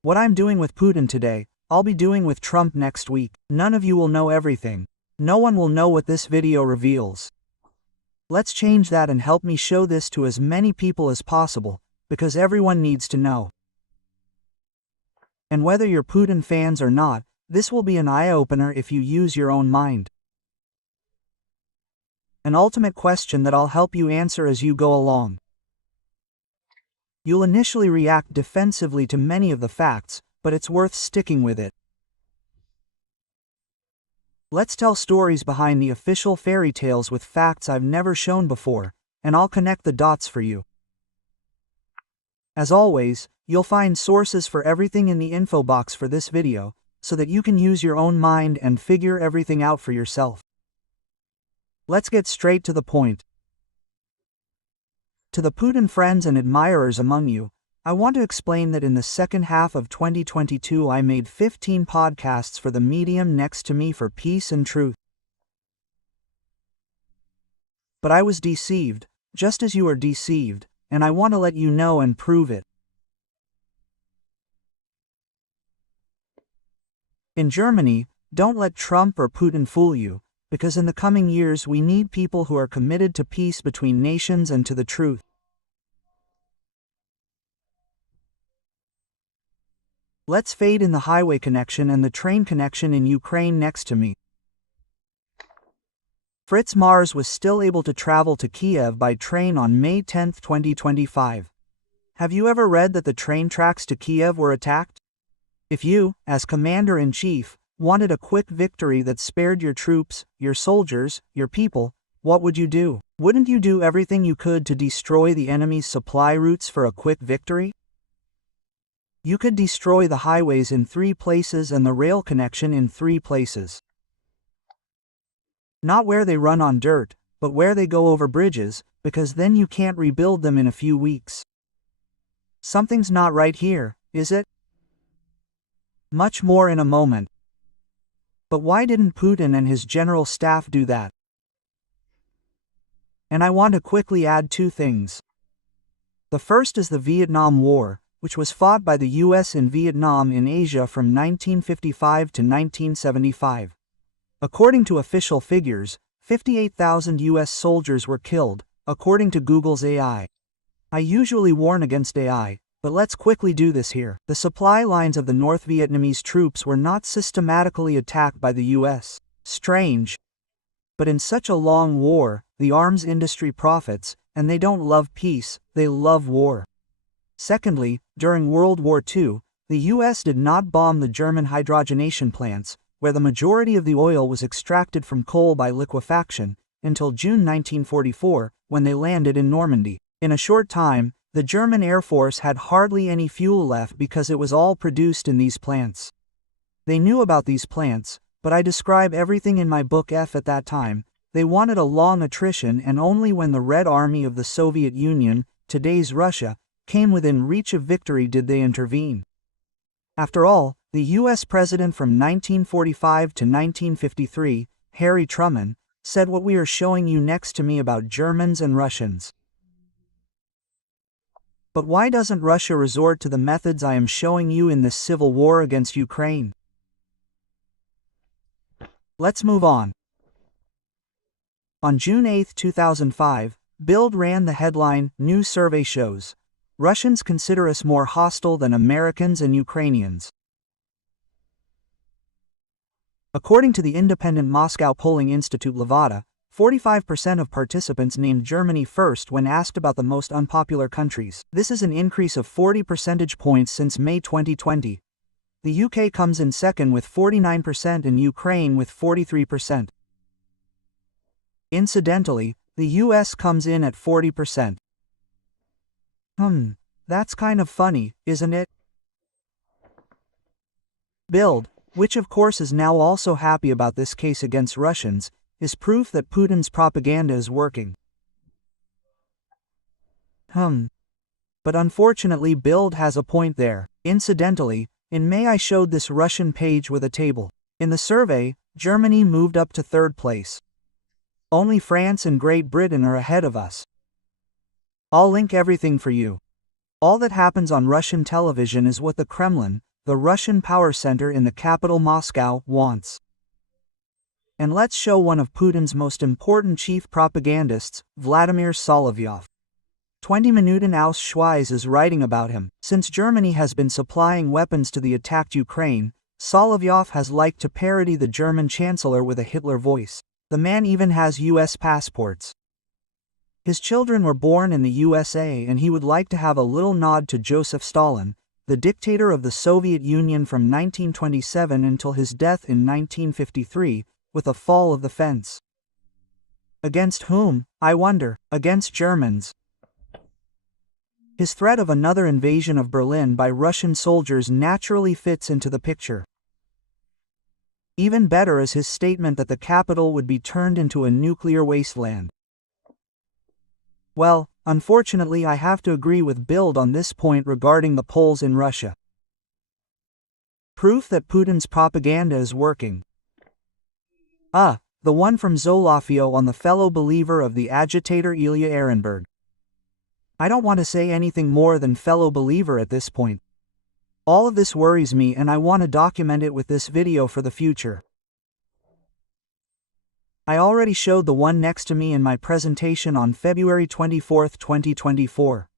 What I'm doing with Putin today, I'll be doing with Trump next week. None of you will know everything. No one will know what this video reveals. Let's change that and help me show this to as many people as possible, because everyone needs to know. And whether you're Putin fans or not, this will be an eye-opener if you use your own mind. An ultimate question that I'll help you answer as you go along. You'll initially react defensively to many of the facts, but it's worth sticking with it. Let's tell stories behind the official fairy tales with facts I've never shown before, and I'll connect the dots for you. As always, you'll find sources for everything in the info box for this video, so that you can use your own mind and figure everything out for yourself. Let's get straight to the point. To the Putin friends and admirers among you, I want to explain that in the second half of 2022 I made 15 podcasts for the medium next to me for peace and truth. But I was deceived, just as you are deceived, and I want to let you know and prove it. In Germany, don't let Trump or Putin fool you, because in the coming years we need people who are committed to peace between nations and to the truth. Let's fade in the highway connection and the train connection in Ukraine next to me. Fritz Mars was still able to travel to Kiev by train on May 10, 2025. Have you ever read that the train tracks to Kiev were attacked? If you, as commander-in-chief, wanted a quick victory that spared your troops, your soldiers, your people, what would you do? Wouldn't you do everything you could to destroy the enemy's supply routes for a quick victory? You could destroy the highways in 3 places and the rail connection in 3 places. Not where they run on dirt, but where they go over bridges, because then you can't rebuild them in a few weeks. Something's not right here, is it? Much more in a moment. But why didn't Putin and his general staff do that? And I want to quickly add 2 things. The first is the Vietnam War, which was fought by the US in Vietnam in Asia from 1955 to 1975. According to official figures, 58,000 US soldiers were killed, according to Google's AI. I usually warn against AI, but let's quickly do this here. The supply lines of the North Vietnamese troops were not systematically attacked by the US. Strange. But in such a long war, the arms industry profits, and they don't love peace, they love war. Secondly, during World War II, the US did not bomb the German hydrogenation plants, where the majority of the oil was extracted from coal by liquefaction, until June 1944, when they landed in Normandy. In a short time, the German Air Force had hardly any fuel left because it was all produced in these plants. They knew about these plants, but I describe everything in my book F at that time. They wanted a long attrition, and only when the Red Army of the Soviet Union, today's Russia, came within reach of victory did they intervene. After all, the US president from 1945 to 1953, Harry Truman, said what we are showing you next to me about Germans and Russians. But why doesn't Russia resort to the methods I am showing you in this civil war against Ukraine? Let's move on. On June 8, 2005, Bild ran the headline, "New survey shows Russians consider us more hostile than Americans and Ukrainians." According to the independent Moscow polling institute Levada, 45% of participants named Germany first when asked about the most unpopular countries. This is an increase of 40 percentage points since May 2020. The UK comes in second with 49% and Ukraine with 43%. Incidentally, the US comes in at 40%. That's kind of funny, isn't it? Bild, which of course is now also happy about this case against Russians, is proof that Putin's propaganda is working. But unfortunately Bild has a point there. Incidentally, in May I showed this Russian page with a table. In the survey, Germany moved up to 3rd place. Only France and Great Britain are ahead of us. I'll link everything for you. All that happens on Russian television is what the Kremlin, the Russian power center in the capital Moscow, wants. And let's show one of Putin's most important chief propagandists, Vladimir Solovyov. 20 Minuten aus Schweiz is writing about him. Since Germany has been supplying weapons to the attacked Ukraine, Solovyov has liked to parody the German chancellor with a Hitler voice. The man even has US passports. His children were born in the USA, and he would like to have a little nod to Joseph Stalin, the dictator of the Soviet Union from 1927 until his death in 1953, with a fall of the fence. Against whom, I wonder? Against Germans. His threat of another invasion of Berlin by Russian soldiers naturally fits into the picture. Even better is his statement that the capital would be turned into a nuclear wasteland. Well, unfortunately I have to agree with Bild on this point regarding the Poles in Russia. Proof that Putin's propaganda is working. The one from Zolofio on the fellow believer of the agitator Ilya Ehrenberg. I don't want to say anything more than fellow believer at this point. All of this worries me, and I want to document it with this video for the future. I already showed the one next to me in my presentation on February 24, 2024.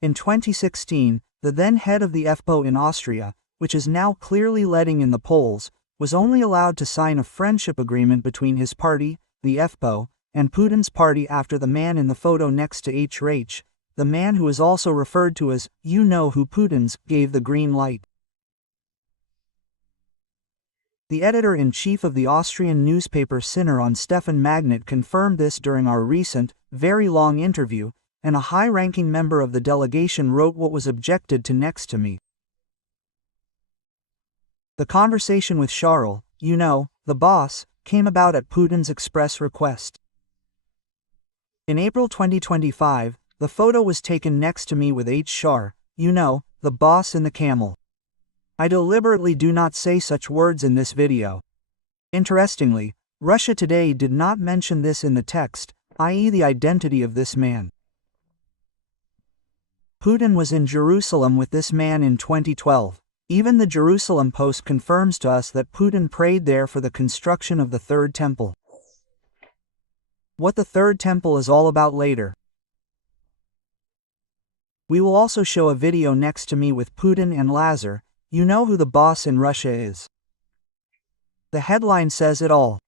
In 2016, the then head of the FPÖ in Austria, which is now clearly letting in the Poles, was only allowed to sign a friendship agreement between his party, the FPÖ, and Putin's party after the man in the photo next to H. The man who is also referred to as, you know who Putin's, gave the green light. The editor-in-chief of the Austrian newspaper Sinner on Stefan Magnet confirmed this during our recent, very long interview, and a high-ranking member of the delegation wrote what was objected to next to me. The conversation with Charles, you know, the boss, came about at Putin's express request. In April 2025, the photo was taken next to me with H. you know, the boss in the camel. I deliberately do not say such words in this video. Interestingly, Russia Today did not mention this in the text, i.e. the identity of this man. Putin was in Jerusalem with this man in 2012. Even the Jerusalem Post confirms to us that Putin prayed there for the construction of the Third Temple. What the Third Temple is all about later. We will also show a video next to me with Putin and Lazar, you know who the boss in Russia is. The headline says it all.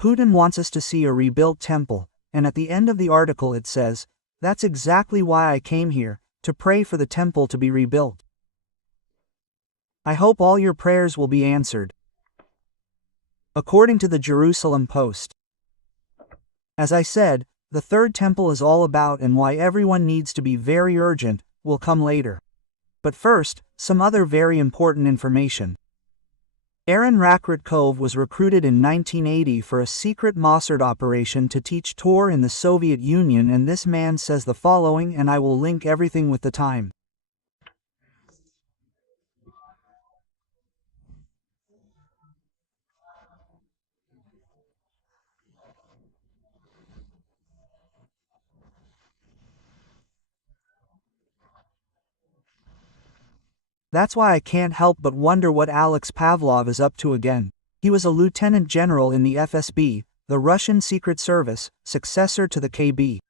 Putin wants us to see a rebuilt temple, and at the end of the article it says, that's exactly why I came here, to pray for the temple to be rebuilt. I hope all your prayers will be answered. According to the Jerusalem Post. As I said, the Third Temple is all about and why everyone needs to be very urgent, will come later. But first, some other very important information. Aaron Rakritkov was recruited in 1980 for a secret Mossad operation to teach Torah in the Soviet Union, and this man says the following, and I will link everything with the time. That's why I can't help but wonder what Alex Pavlov is up to again. He was a lieutenant general in the FSB, the Russian Secret Service, successor to the KB.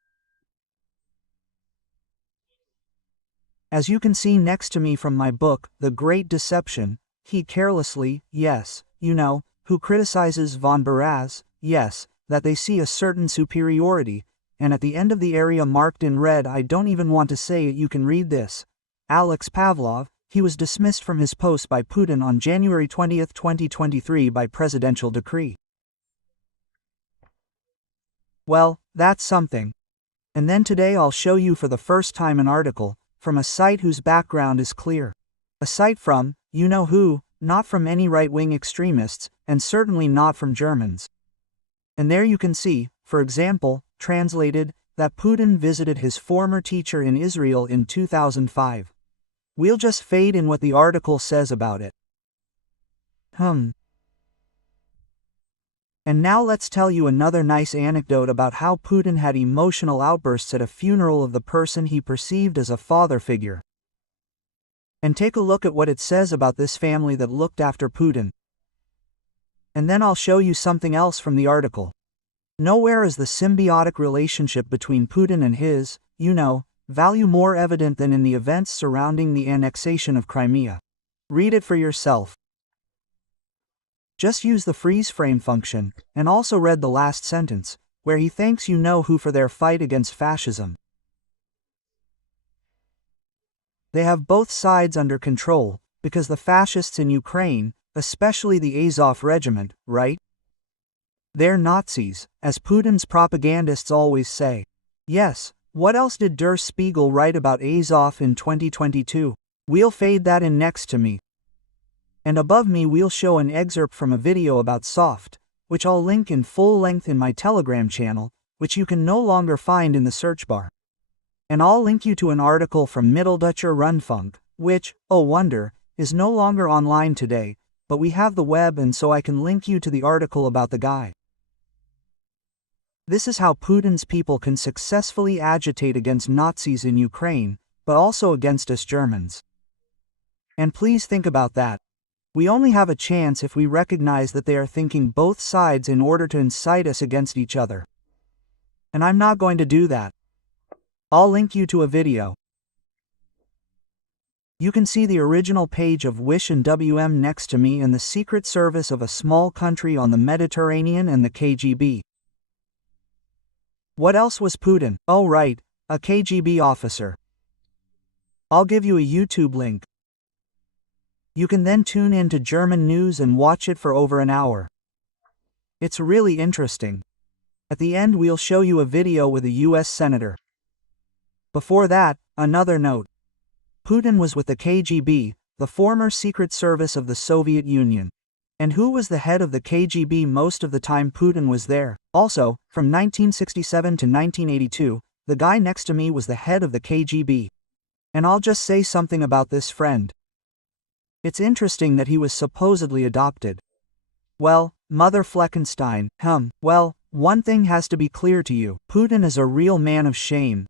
As you can see next to me from my book, The Great Deception, he carelessly, yes, you know, who criticizes von Baraz, yes, that they see a certain superiority, and at the end of the area marked in red, I don't even want to say it, you can read this. Alex Pavlov, he was dismissed from his post by Putin on January 20, 2023 by presidential decree. Well, that's something. And then today I'll show you for the first time an article, from a site whose background is clear. A site from, you know who, not from any right-wing extremists, and certainly not from Germans. And there you can see, for example, translated, that Putin visited his former teacher in Israel in 2005. We'll just fade in what the article says about it. And now let's tell you another nice anecdote about how Putin had emotional outbursts at a funeral of the person he perceived as a father figure. And take a look at what it says about this family that looked after Putin. And then I'll show you something else from the article. Nowhere is the symbiotic relationship between Putin and his, value more evident than in the events surrounding the annexation of Crimea. Read it for yourself. Just use the freeze frame function, and also read the last sentence, where he thanks you-know-who for their fight against fascism. They have both sides under control, because the fascists in Ukraine, especially the Azov regiment, right? They're Nazis, as Putin's propagandists always say. Yes, what else did Der Spiegel write about Azov in 2022? We'll fade that in next to me. And above me we'll show an excerpt from a video about SOFT, which I'll link in full length in my Telegram channel, which you can no longer find in the search bar. And I'll link you to an article from Mitteldeutscher Rundfunk, which, oh wonder, is no longer online today, but we have the web and so I can link you to the article about the guy. This is how Putin's people can successfully agitate against Nazis in Ukraine, but also against us Germans. And please think about that. We only have a chance if we recognize that they are thinking both sides in order to incite us against each other. And I'm not going to do that. I'll link you to a video. You can see the original page of Wish and WM next to me in the Secret Service of a small country on the Mediterranean and the KGB. What else was Putin? Oh right, a KGB officer. I'll give you a YouTube link. You can then tune in to German news and watch it for over an hour. It's really interesting. At the end we'll show you a video with a US senator. Before that, another note. Putin was with the KGB, the former secret service of the Soviet Union. And who was the head of the KGB most of the time Putin was there? Also, from 1967 to 1982, the guy next to me was the head of the KGB. And I'll just say something about this friend. It's interesting that he was supposedly adopted. Well, Mother Fleckenstein, well, one thing has to be clear to you. Putin is a real man of shame.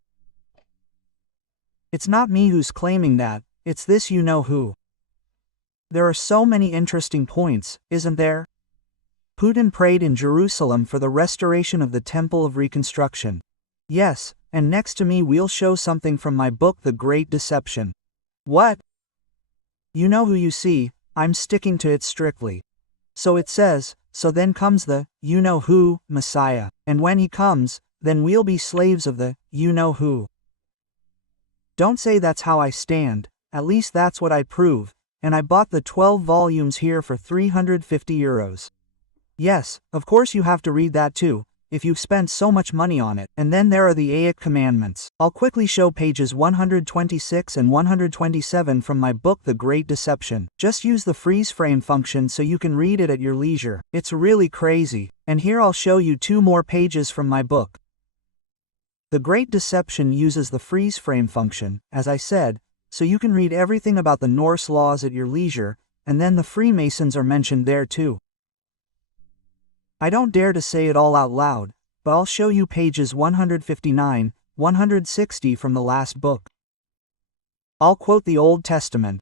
It's not me who's claiming that, it's this you-know-who. There are so many interesting points, isn't there? Putin prayed in Jerusalem for the restoration of the Temple of Reconstruction. Yes, and next to me we'll show something from my book The Great Deception. What? You know who you see, I'm sticking to it strictly. So it says, so then comes the, you-know-who, Messiah, and when he comes, then we'll be slaves of the, you-know-who. Don't say that's how I stand, at least that's what I prove, and I bought the 12 volumes here for €350. Yes, of course you have to read that too, if you've spent so much money on it. And then there are the 8 commandments. I'll quickly show pages 126 and 127 from my book The Great Deception. Just use the freeze frame function so you can read it at your leisure. It's really crazy. And here I'll show you 2 more pages from my book. The Great Deception uses the freeze frame function, as I said, so you can read everything about the Norse laws at your leisure, and then the Freemasons are mentioned there too. I don't dare to say it all out loud, but I'll show you pages 159, 160 from the last book. I'll quote the Old Testament.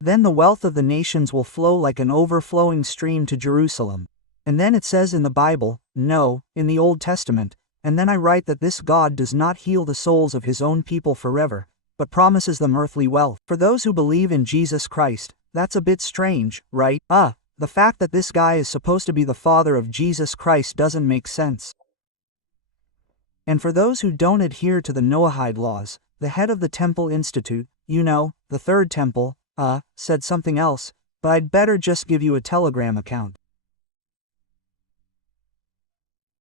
Then the wealth of the nations will flow like an overflowing stream to Jerusalem. And then it says in the Bible, no, in the Old Testament, and then I write that this God does not heal the souls of his own people forever, but promises them earthly wealth. For those who believe in Jesus Christ, that's a bit strange, right? The fact that this guy is supposed to be the father of Jesus Christ doesn't make sense. And for those who don't adhere to the Noahide laws, the head of the Temple Institute, the Third Temple, said something else, but I'd better just give you a Telegram account.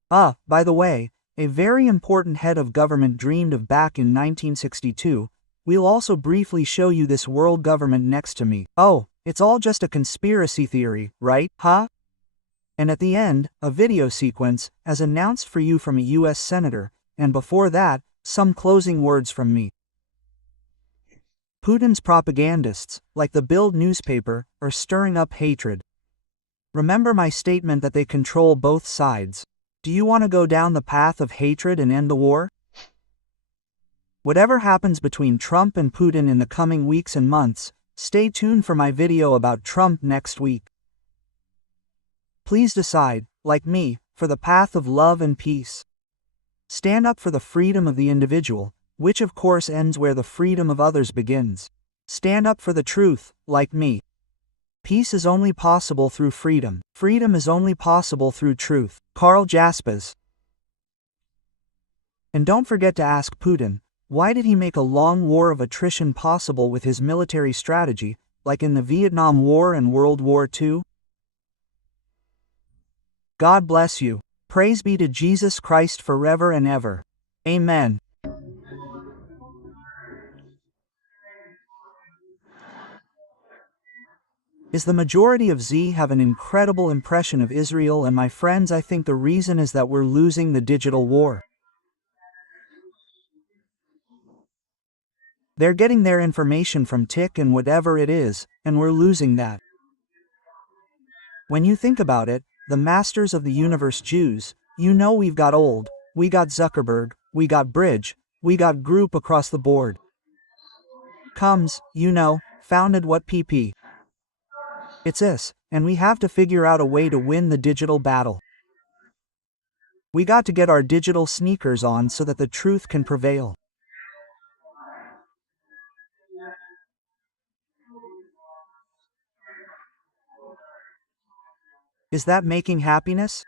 By the way, a very important head of government dreamed of back in 1962, we'll also briefly show you this world government next to me. It's all just a conspiracy theory, right? And at the end, a video sequence, as announced for you from a US senator, and before that, some closing words from me. Putin's propagandists, like the Bild newspaper, are stirring up hatred. Remember my statement that they control both sides. Do you want to go down the path of hatred and end the war? Whatever happens between Trump and Putin in the coming weeks and months, stay tuned for my video about Trump next week. Please decide, like me, for the path of love and peace. Stand up for the freedom of the individual, which of course ends where the freedom of others begins. Stand up for the truth, like me. Peace is only possible through freedom. Freedom is only possible through truth. Karl Jaspers. And don't forget to ask Putin, why did he make a long war of attrition possible with his military strategy, like in the Vietnam War and World War II? God bless you. Praise be to Jesus Christ forever and ever. Amen. Is the majority of Z have an incredible impression of Israel, and my friends, I think the reason is that we're losing the digital war. They're getting their information from TikTok and whatever it is, and we're losing that. When you think about it, the masters of the universe Jews, you know we've got old, we got Zuckerberg, we got Bridge, we got group across the board. Comes, you know, founded what PP. It's us, and we have to figure out a way to win the digital battle. We got to get our digital sneakers on so that the truth can prevail. Is that making happiness?